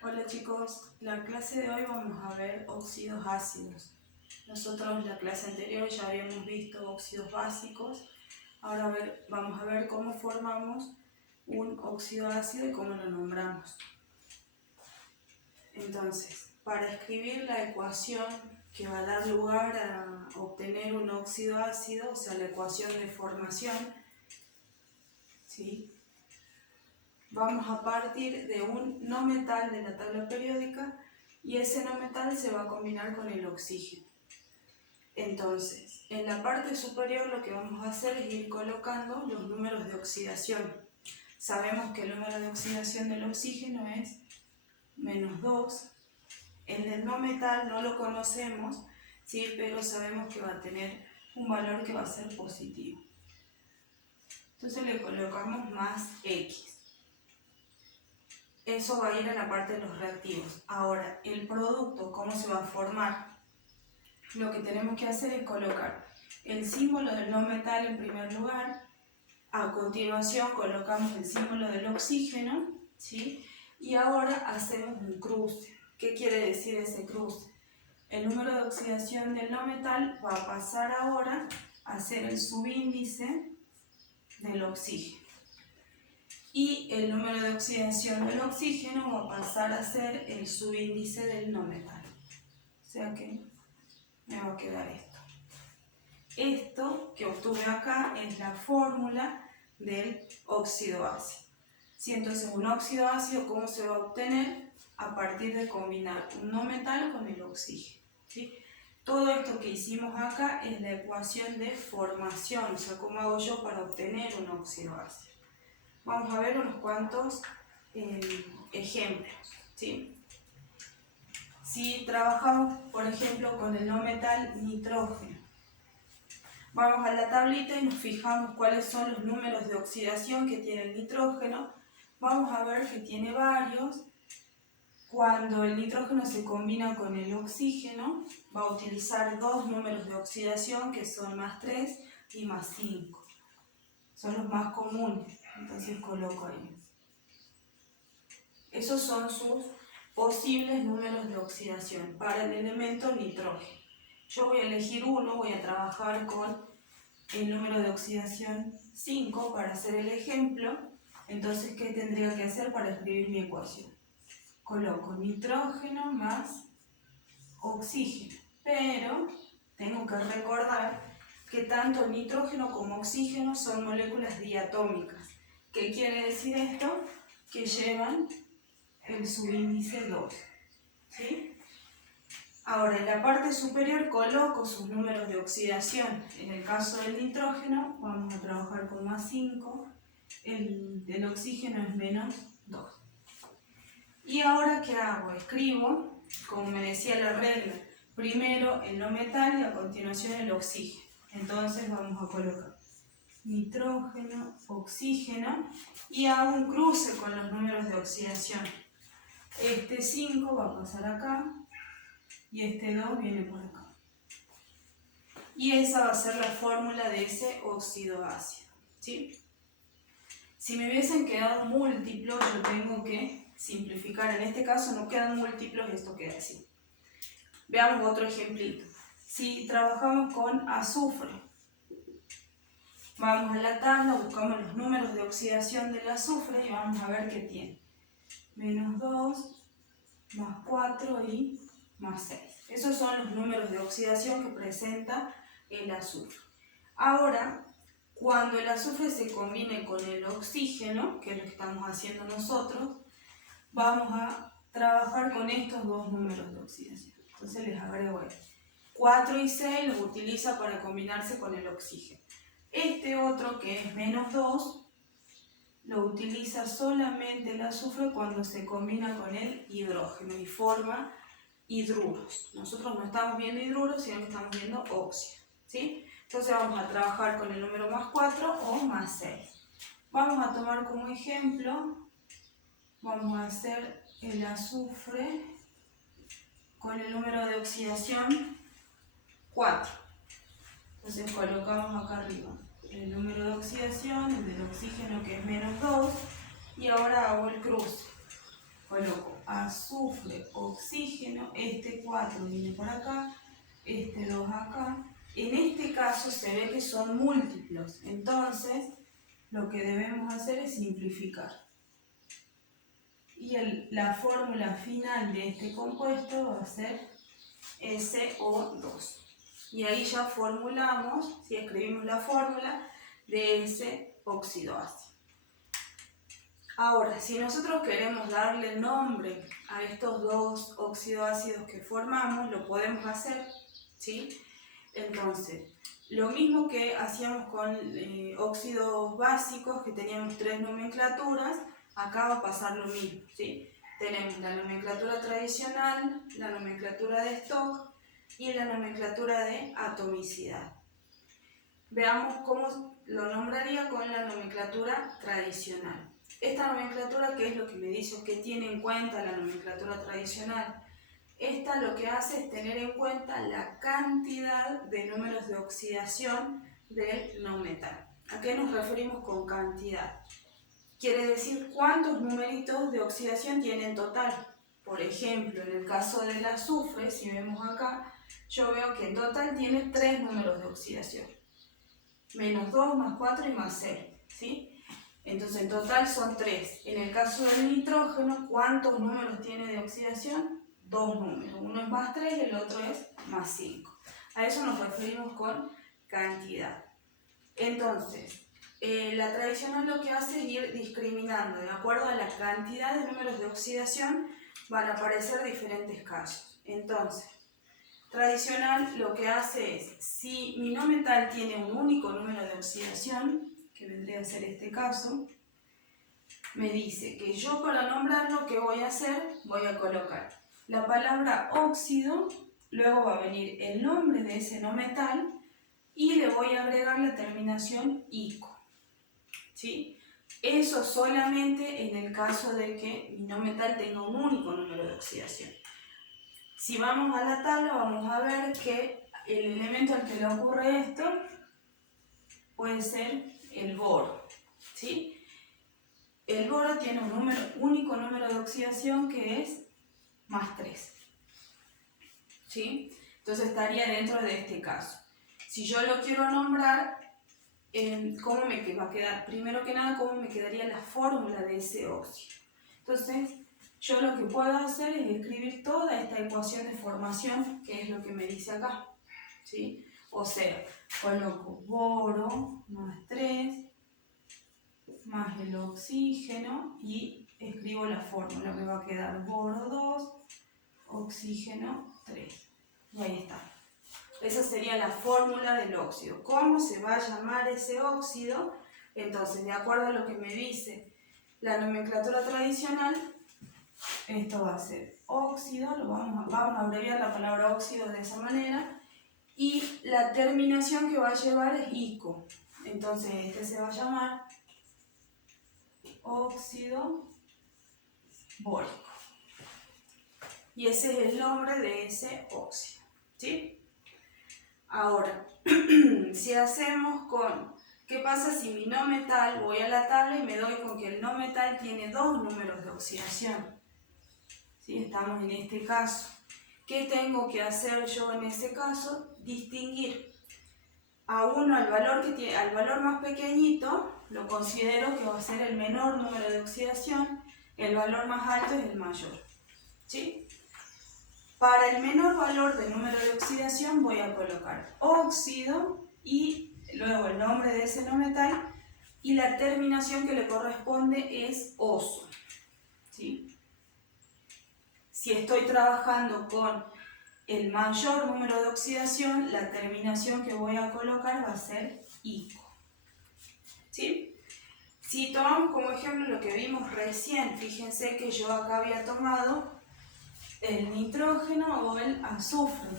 Hola chicos, la clase de hoy vamos a ver óxidos ácidos. Nosotros en la clase anterior ya habíamos visto óxidos básicos. Ahora vamos a ver cómo formamos un óxido ácido y cómo lo nombramos. Entonces, para escribir la ecuación que va a dar lugar a obtener un óxido ácido, o sea, la ecuación de formación, ¿sí? Vamos a partir de un no metal de la tabla periódica y ese no metal se va a combinar con el oxígeno. Entonces, en la parte superior lo que vamos a hacer es ir colocando los números de oxidación. Sabemos que el número de oxidación del oxígeno es -2. El del no metal no lo conocemos, ¿sí? Pero sabemos que va a tener un valor que va a ser positivo. Entonces le colocamos más X. Eso va a ir a la parte de los reactivos. Ahora, el producto, ¿cómo se va a formar? Lo que tenemos que hacer es colocar el símbolo del no metal en primer lugar. A continuación colocamos el símbolo del oxígeno, ¿sí? Y ahora hacemos un cruce. ¿Qué quiere decir ese cruce? El número de oxidación del no metal va a pasar ahora a ser el subíndice del oxígeno. Y el número de oxidación del oxígeno va a pasar a ser el subíndice del no metal. O sea que me va a quedar esto. Esto que obtuve acá es la fórmula del óxido ácido. ¿Sí? Entonces, un óxido ácido, ¿cómo se va a obtener? A partir de combinar un no metal con el oxígeno. ¿Sí? Todo esto que hicimos acá es la ecuación de formación, o sea, cómo hago yo para obtener un óxido ácido. Vamos a ver unos cuantos ejemplos, ¿sí? Si trabajamos, por ejemplo, con el no metal nitrógeno, vamos a la tablita y nos fijamos cuáles son los números de oxidación que tiene el nitrógeno. Vamos a ver que tiene varios. Cuando el nitrógeno se combina con el oxígeno, va a utilizar dos números de oxidación que son +3 y +5. Son los más comunes, entonces coloco ahí. Esos son sus posibles números de oxidación para el elemento nitrógeno. Yo voy a elegir uno, voy a trabajar con el número de oxidación 5 para hacer el ejemplo. Entonces, ¿qué tendría que hacer para escribir mi ecuación? Coloco nitrógeno más oxígeno, pero tengo que recordar que tanto nitrógeno como oxígeno son moléculas diatómicas. ¿Qué quiere decir esto? Que llevan el subíndice 2. ¿Sí? Ahora, en la parte superior coloco sus números de oxidación. En el caso del nitrógeno, vamos a trabajar con +5. El del oxígeno es -2. Y ahora, ¿qué hago? Escribo, como me decía la regla, primero el no metal y a continuación el oxígeno. Entonces vamos a colocar nitrógeno, oxígeno y hago un cruce con los números de oxidación. Este 5 va a pasar acá y este 2 viene por acá. Y esa va a ser la fórmula de ese óxido ácido, ¿sí? Si me hubiesen quedado múltiplos, yo tengo que simplificar. En este caso no quedan múltiplos, esto queda así. Veamos otro ejemplito. Si trabajamos con azufre, vamos a la tabla, buscamos los números de oxidación del azufre y vamos a ver qué tiene. -2, +4 y +6. Esos son los números de oxidación que presenta el azufre. Ahora, cuando el azufre se combine con el oxígeno, que es lo que estamos haciendo nosotros, vamos a trabajar con estos dos números de oxidación. Entonces les agrego esto. 4 y 6 los utiliza para combinarse con el oxígeno. Este otro, que es -2, lo utiliza solamente el azufre cuando se combina con el hidrógeno y forma hidruros. Nosotros no estamos viendo hidruros, sino que estamos viendo óxido, ¿sí? Entonces vamos a trabajar con el número +4 o +6. Vamos a tomar como ejemplo, vamos a hacer el azufre con el número de oxidación 4. Entonces colocamos acá arriba el número de oxidación, el del oxígeno que es -2, y ahora hago el cruce. Coloco azufre, oxígeno, este 4 viene por acá, este 2 acá. En este caso se ve que son múltiplos, entonces lo que debemos hacer es simplificar. Y la fórmula final de este compuesto va a ser SO2. Y ahí ya formulamos, si escribimos la fórmula de ese óxido ácido. Ahora, si nosotros queremos darle nombre a estos dos oxidoácidos que formamos, lo podemos hacer, ¿sí? Entonces, lo mismo que hacíamos con óxidos básicos, que teníamos 3 nomenclaturas, acá va a pasar lo mismo, ¿sí? Tenemos la nomenclatura tradicional, la nomenclatura de Stokes y la nomenclatura de atomicidad. Veamos cómo lo nombraría con la nomenclatura tradicional. Esta nomenclatura, ¿qué es lo que me dice? ¿Qué tiene en cuenta la nomenclatura tradicional? Esta lo que hace es tener en cuenta la cantidad de números de oxidación del no metal. ¿A qué nos referimos con cantidad? Quiere decir cuántos numeritos de oxidación tiene en total. Por ejemplo, en el caso del azufre, si vemos acá, yo veo que en total tiene 3 números de oxidación. Menos 2, más 4 y más 6, ¿sí? Entonces en total son 3. En el caso del nitrógeno, ¿cuántos números tiene de oxidación? 2 números. Uno es más 3 y el otro es más 5. A eso nos referimos con cantidad. Entonces, la tradicional lo que hace es ir discriminando. De acuerdo a la cantidad de números de oxidación van a aparecer diferentes casos. Entonces, tradicional lo que hace es, si mi no metal tiene un único número de oxidación, que vendría a ser este caso, me dice que yo para nombrarlo, ¿qué voy a hacer? Voy a colocar la palabra óxido, luego va a venir el nombre de ese no metal y le voy a agregar la terminación ico, ¿sí? Eso solamente en el caso de que mi no metal tenga un único número de oxidación. Si vamos a la tabla vamos a ver que el elemento al que le ocurre esto puede ser el boro, ¿sí? El boro tiene un único número de oxidación que es más 3, ¿sí? Entonces estaría dentro de este caso. Si yo lo quiero nombrar, ¿cómo me va a quedar? Primero que nada, ¿cómo me quedaría la fórmula de ese óxido? Entonces, yo lo que puedo hacer es escribir toda esta ecuación de formación, que es lo que me dice acá, ¿sí? O sea, coloco boro más 3 más el oxígeno y escribo la fórmula. Me va a quedar boro 2, oxígeno 3. Y ahí está. Esa sería la fórmula del óxido. ¿Cómo se va a llamar ese óxido? Entonces, de acuerdo a lo que me dice la nomenclatura tradicional, esto va a ser óxido, vamos a abreviar la palabra óxido de esa manera, y la terminación que va a llevar es ico. Entonces, este se va a llamar óxido bórico. Y ese es el nombre de ese óxido, ¿sí? Ahora, si hacemos con, ¿qué pasa si mi no metal, voy a la tabla y me doy con que el no metal tiene 2 números de oxidación? ¿Sí? Estamos en este caso. ¿Qué tengo que hacer yo en ese caso? Distinguir a uno, al valor más pequeñito, lo considero que va a ser el menor número de oxidación, el valor más alto es el mayor, ¿sí? Para el menor valor del número de oxidación voy a colocar óxido y luego el nombre de ese no metal y la terminación que le corresponde es oso, ¿sí? Si estoy trabajando con el mayor número de oxidación, la terminación que voy a colocar va a ser ico, ¿sí? Si tomamos como ejemplo lo que vimos recién, fíjense que yo acá había tomado el nitrógeno o el azufre.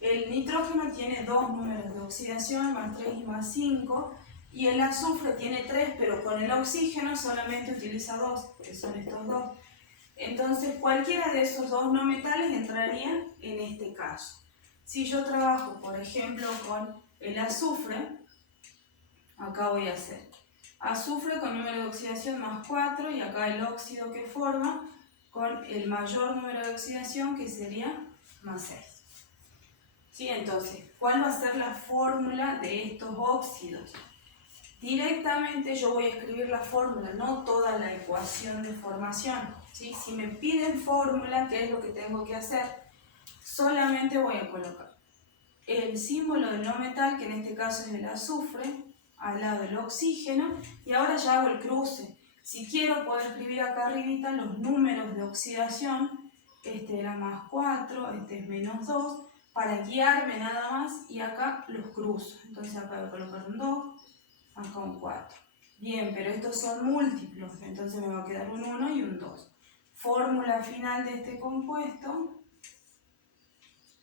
El nitrógeno tiene 2 números de oxidación, más 3 y más 5, y el azufre tiene 3, pero con el oxígeno solamente utiliza 2, que son estos 2. Entonces cualquiera de esos 2 no metales entraría en este caso. Si yo trabajo, por ejemplo, con el azufre, acá voy a hacer azufre con número de oxidación más 4, y acá el óxido que forma con el mayor número de oxidación, que sería más 6. ¿Sí? Entonces, ¿cuál va a ser la fórmula de estos óxidos? Directamente yo voy a escribir la fórmula, no toda la ecuación de formación. ¿Sí? Si me piden fórmula, ¿qué es lo que tengo que hacer? Solamente voy a colocar el símbolo del no metal, que en este caso es el azufre, al lado del oxígeno, y ahora ya hago el cruce. Si quiero, puedo escribir acá arribita los números de oxidación. Este era más 4, este es menos 2, para guiarme nada más, y acá los cruzo. Entonces acá voy a colocar un 2, acá un 4. Bien, pero estos son múltiplos, entonces me va a quedar un 1 y un 2. Fórmula final de este compuesto,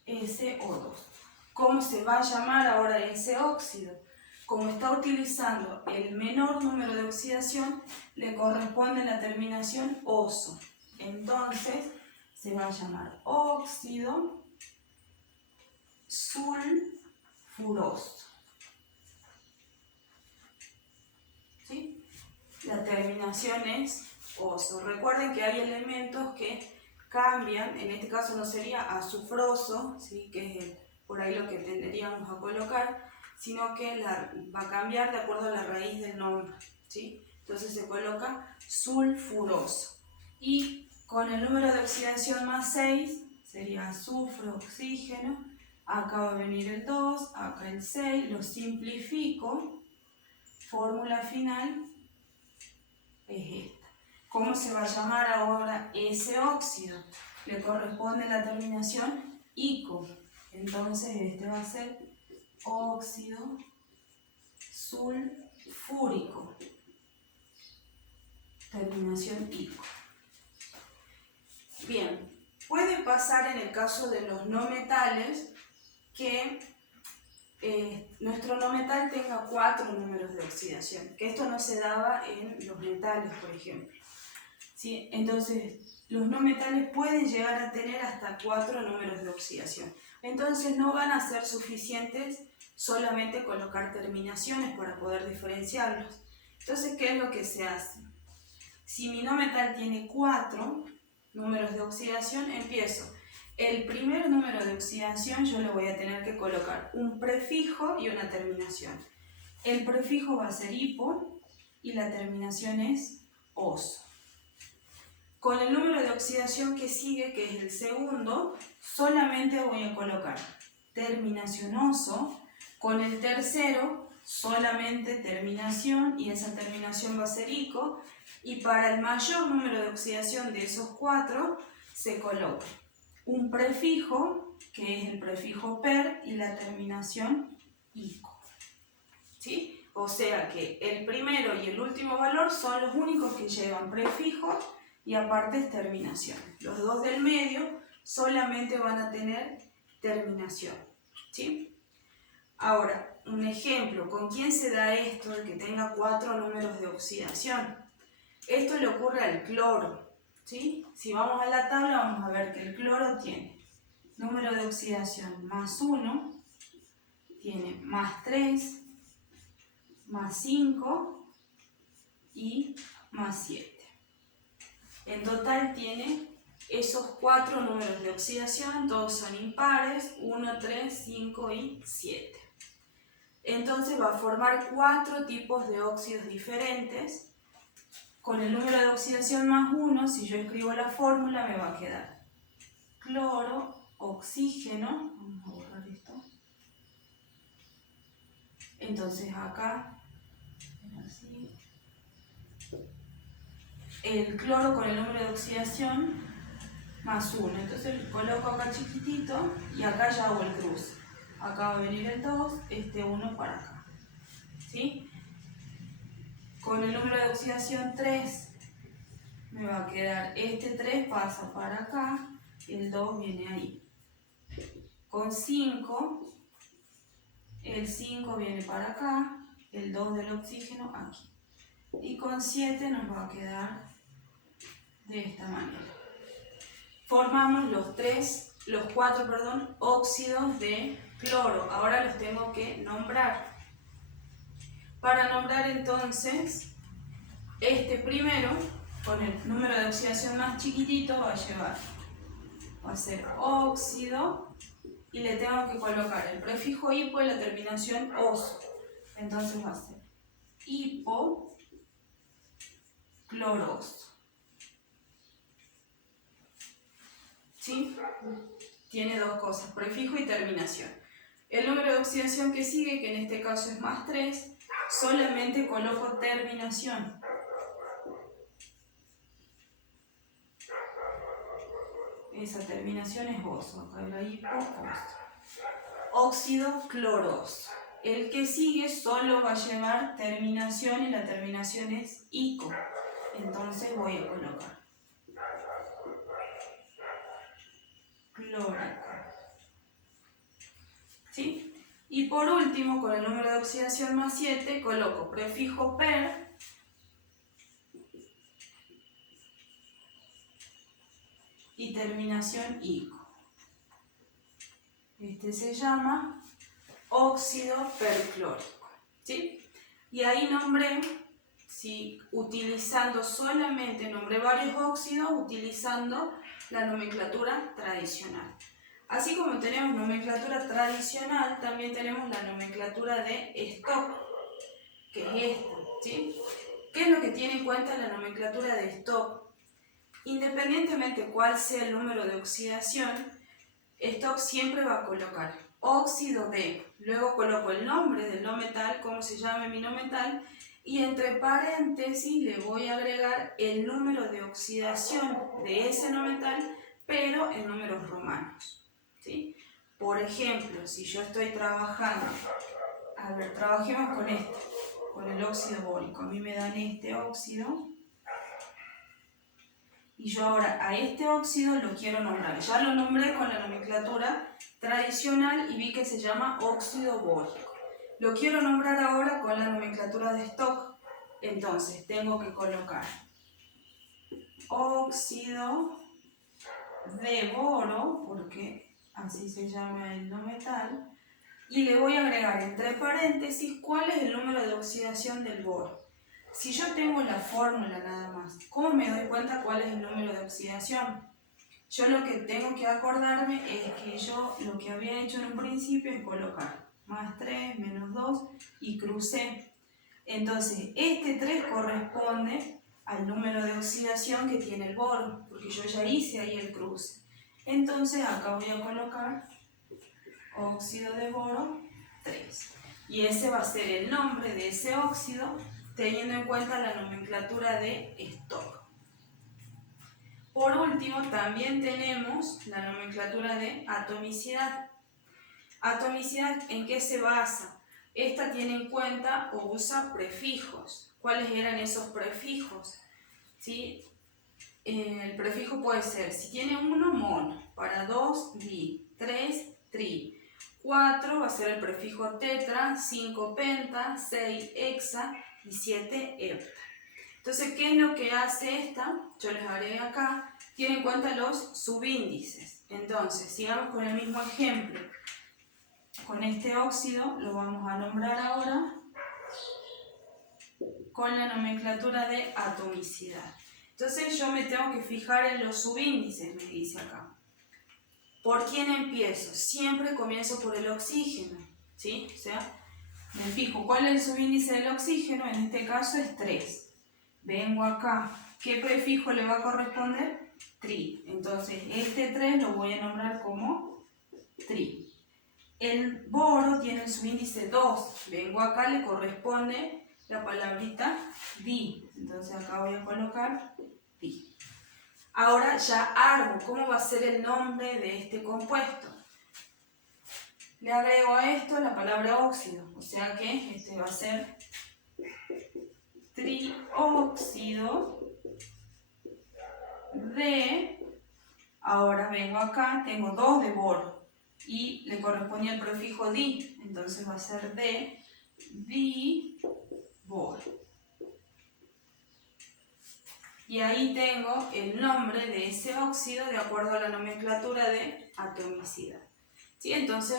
SO2. ¿Cómo se va a llamar ahora ese óxido? Como está utilizando el menor número de oxidación, le corresponde la terminación oso. Entonces, se va a llamar óxido sulfuroso. ¿Sí? La terminación es oso. Recuerden que hay elementos que cambian, en este caso no sería azufroso, ¿sí? Que es por ahí lo que tenderíamos a colocar, sino que va a cambiar de acuerdo a la raíz del nombre, ¿sí? Entonces se coloca sulfuroso. Y con el número de oxidación más 6, sería azufre, oxígeno, acá va a venir el 2, acá el 6, lo simplifico, fórmula final es esta. ¿Cómo se va a llamar ahora ese óxido? Le corresponde la terminación ico, entonces este va a ser óxido sulfúrico, terminación ico. Bien, puede pasar en el caso de los no metales que nuestro no metal tenga 4 números de oxidación, que esto no se daba en los metales, por ejemplo. ¿Sí? Entonces, los no metales pueden llegar a tener hasta 4 números de oxidación. Entonces, no van a ser suficientes solamente colocar terminaciones para poder diferenciarlos. Entonces, ¿qué es lo que se hace? Si mi no metal tiene 4 números de oxidación, empiezo. El primer número de oxidación yo le voy a tener que colocar un prefijo y una terminación. El prefijo va a ser hipo y la terminación es oso. Con el número de oxidación que sigue, que es el segundo, solamente voy a colocar terminación oso. Con el tercero, solamente terminación, y esa terminación va a ser ico. Y para el mayor número de oxidación de esos 4, se coloca un prefijo, que es el prefijo per, y la terminación ico. ¿Sí? O sea que el primero y el último valor son los únicos que llevan prefijos y aparte terminación. Los dos del medio solamente van a tener terminación. ¿Sí? Ahora, un ejemplo, ¿con quién se da esto de que tenga 4 números de oxidación? Esto le ocurre al cloro. ¿Sí? Si vamos a la tabla, vamos a ver que el cloro tiene número de oxidación más 1, tiene más 3, más 5 y más 7. En total tiene esos 4 números de oxidación, todos son impares, 1, 3, 5 y 7. Entonces va a formar 4 tipos de óxidos diferentes. Con el número de oxidación más 1, si yo escribo la fórmula, me va a quedar cloro, oxígeno, vamos a borrar esto. Entonces acá, así, el cloro con el número de oxidación más 1. Entonces coloco acá chiquitito y acá ya hago el cruce. Acá va a venir el 2, este 1 para acá. ¿Sí? Con el número de oxidación 3, me va a quedar este 3 pasa para acá, el 2 viene ahí. Con 5, el 5 viene para acá, el 2 del oxígeno aquí. Y con 7 nos va a quedar de esta manera. Formamos los 4 óxidos de cloro. Ahora los tengo que nombrar. Para nombrar entonces, este primero con el número de oxidación más chiquitito va a ser óxido, y le tengo que colocar el prefijo hipo y la terminación oso. Entonces va a ser hipocloroso. ¿Sí? Tiene dos cosas, prefijo y terminación. El número de oxidación que sigue, que en este caso es más 3, solamente coloco terminación. Esa terminación es oso, acá la hipo, oso. Óxido cloroso. El que sigue solo va a llevar terminación y la terminación es ico. Entonces voy a colocar clórico. ¿Sí? Y por último, con el número de oxidación más 7, coloco prefijo per y terminación ico. Este se llama óxido perclórico. ¿Sí? Y ahí nombré, ¿sí? Nombré varios óxidos utilizando la nomenclatura tradicional. Así como tenemos nomenclatura tradicional, también tenemos la nomenclatura de stock, que es esta, ¿sí? ¿Qué es lo que tiene en cuenta la nomenclatura de stock? Independientemente cuál sea el número de oxidación, stock siempre va a colocar óxido de, luego coloco el nombre del no metal, cómo se llame mi no metal, y entre paréntesis le voy a agregar el número de oxidación de ese no metal, pero en números romanos, ¿sí? Por ejemplo, si yo estoy trabajando, a ver, trabajemos con el óxido bórico. A mí me dan este óxido, y yo ahora a este óxido lo quiero nombrar. Ya lo nombré con la nomenclatura tradicional y vi que se llama óxido bórico. Lo quiero nombrar ahora con la nomenclatura de stock. Entonces tengo que colocar óxido de boro, porque así se llama el no metal, y le voy a agregar entre paréntesis cuál es el número de oxidación del boro. Si yo tengo la fórmula nada más, ¿cómo me doy cuenta cuál es el número de oxidación? Yo lo que tengo que acordarme es que yo lo que había hecho en un principio es colocar más 3, menos 2 y crucé. Entonces, este 3 corresponde al número de oxidación que tiene el boro, porque yo ya hice ahí el cruce. Entonces, acá voy a colocar óxido de boro 3. Y ese va a ser el nombre de ese óxido, teniendo en cuenta la nomenclatura de stock. Por último, también tenemos la nomenclatura de atomicidad. ¿Atomicidad en qué se basa? Esta tiene en cuenta o usa prefijos. ¿Cuáles eran esos prefijos? ¿Sí? El prefijo puede ser, si tiene 1, mono, para 2, di, 3, tri, 4 va a ser el prefijo tetra, 5 penta, 6 hexa y 7 hepta. Entonces, ¿qué es lo que hace esta? Yo les haré acá, tiene en cuenta los subíndices. Entonces, sigamos con el mismo ejemplo. Con este óxido lo vamos a nombrar ahora con la nomenclatura de atomicidad. Entonces yo me tengo que fijar en los subíndices, me dice acá. ¿Por quién empiezo? Siempre comienzo por el oxígeno, ¿sí? O sea, me fijo cuál es el subíndice del oxígeno, en este caso es 3. Vengo acá, ¿qué prefijo le va a corresponder? Tri. Entonces este 3 lo voy a nombrar como tri. El boro tiene el subíndice 2. Vengo acá, le corresponde la palabrita di. Entonces acá voy a colocar di. Ahora ya armo cómo va a ser el nombre de este compuesto. Le agrego a esto la palabra óxido. O sea que este va a ser trióxido de... Ahora vengo acá, tengo 2 de boro. Y le corresponde el prefijo di. Entonces va a ser de di-boro. Y ahí tengo el nombre de ese óxido de acuerdo a la nomenclatura de atomicidad. ¿Sí? Entonces,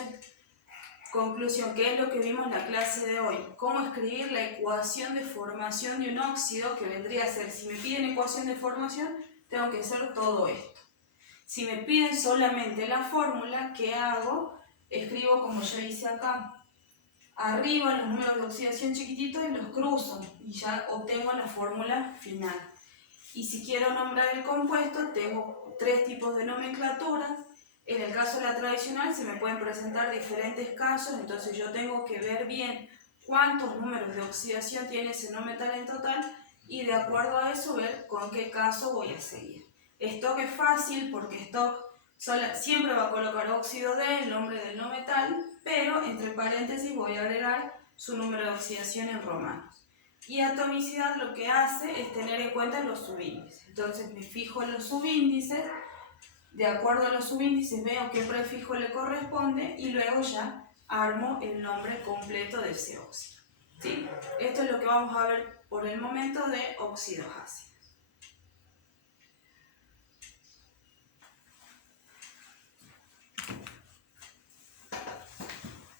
Conclusión, ¿qué es lo que vimos en la clase de hoy? Cómo escribir la ecuación de formación de un óxido, que vendría a ser, si me piden ecuación de formación, tengo que hacer todo esto. Si me piden solamente la fórmula, ¿qué hago? Escribo como yo hice acá. Arriba los números de oxidación chiquititos y los cruzo y ya obtengo la fórmula final. Y si quiero nombrar el compuesto, tengo 3 tipos de nomenclaturas. En el caso de la tradicional se me pueden presentar diferentes casos, entonces yo tengo que ver bien cuántos números de oxidación tiene ese no metal en total y de acuerdo a eso ver con qué caso voy a seguir. Stock es fácil porque Stock siempre va a colocar óxido D, el nombre del no metal, pero entre paréntesis voy a agregar su número de oxidación en romanos. Y atomicidad lo que hace es tener en cuenta los subíndices. Entonces me fijo en los subíndices, de acuerdo a los subíndices veo qué prefijo le corresponde y luego ya armo el nombre completo de ese óxido. ¿Sí? Esto es lo que vamos a ver por el momento de óxidos ácidos.